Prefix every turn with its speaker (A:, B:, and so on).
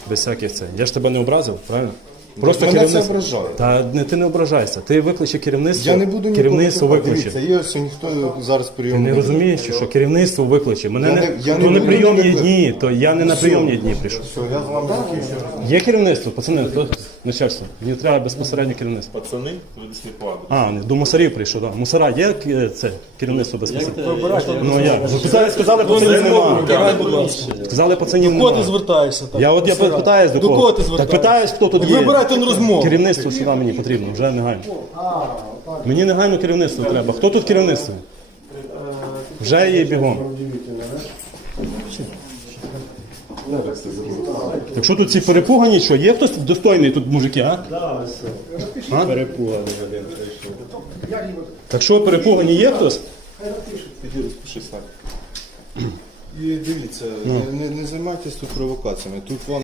A: Без всяких це. Я ж тебе не образив, правильно? Просто
B: Мене
A: керівництво.
B: це ображає.
A: Та не, ти не ображайся. Ти викличе керівництво.
B: Я не буду
A: керівництво
B: нікого
A: викличе.
B: Дивіться, є ось ніхто зараз прийом.
A: Ти не розумієш, що керівництво викличе. Мене
B: Я
A: то
B: не
A: не
B: буду
A: прийомні
B: викликати.
A: дні, то я не на прийомні дні прийшов.
B: Все, я з вами закінчив.
A: Є керівництво, пацани, то начальство. Мені треба безпосередньо керівництво.
C: Пацани, ви десь не по адресу.
A: А, до мусорів прийшов, так. Мусора є це керівництво безпосередньо? Ну як? Сказали, пацанів немає. Сказали, пацанів
D: До кого ти
A: немає.
D: звертаєшся? Так?
A: Я питаюсь до
D: До
A: кого.
D: кого ти
A: Так
D: звертаєшся?
A: питаюсь, хто тут
D: Так
A: є.
D: вибирайте на розмову.
A: Керівництво сюди мені потрібно, вже негайно. Мені негайно керівництво треба. Хто тут керівництво? Вже є бігом. Так що тут ці перепугані, що? Є хтось достойний тут мужики, а?
C: Перепуганий один прийшов.
A: Так що, перепугані є хтось?
C: Тоді розпишись так.
B: І дивіться, не займайтесь тут провокаціями. Тут вам